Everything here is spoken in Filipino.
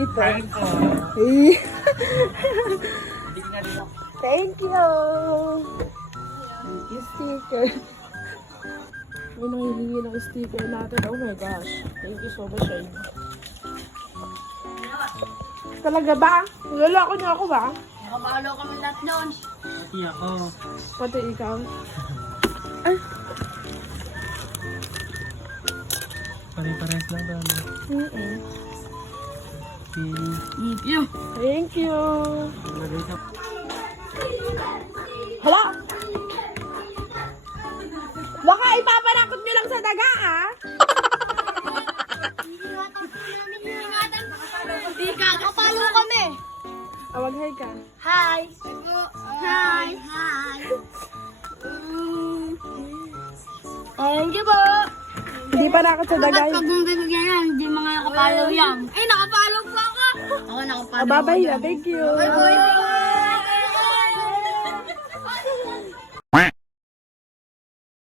Thank you. Thank you. Yung sticker. May nangihingi ng sticker natin. Oh my gosh. Thank you so much, Shane. Talaga ba? Niloloko niyo ako ba? Nakabalo kami lahat noon. Pati ako. Pati ikaw. Ay. Pare-pares lang ba? Thank you. Thank you. Lagay ka. Hala! Baka ipapanakot niyo lang sa daga, ah! Nakapalo kami. Awag hi ka. Hi. Hi. Hi. Thank you po. Hindi pa nakot sa daga. Pag bibigyan yan, hindi mga nakapalo yan. Ay, nakapalo po ako. Ako nakapalo. Babay na. Thank you. Bye.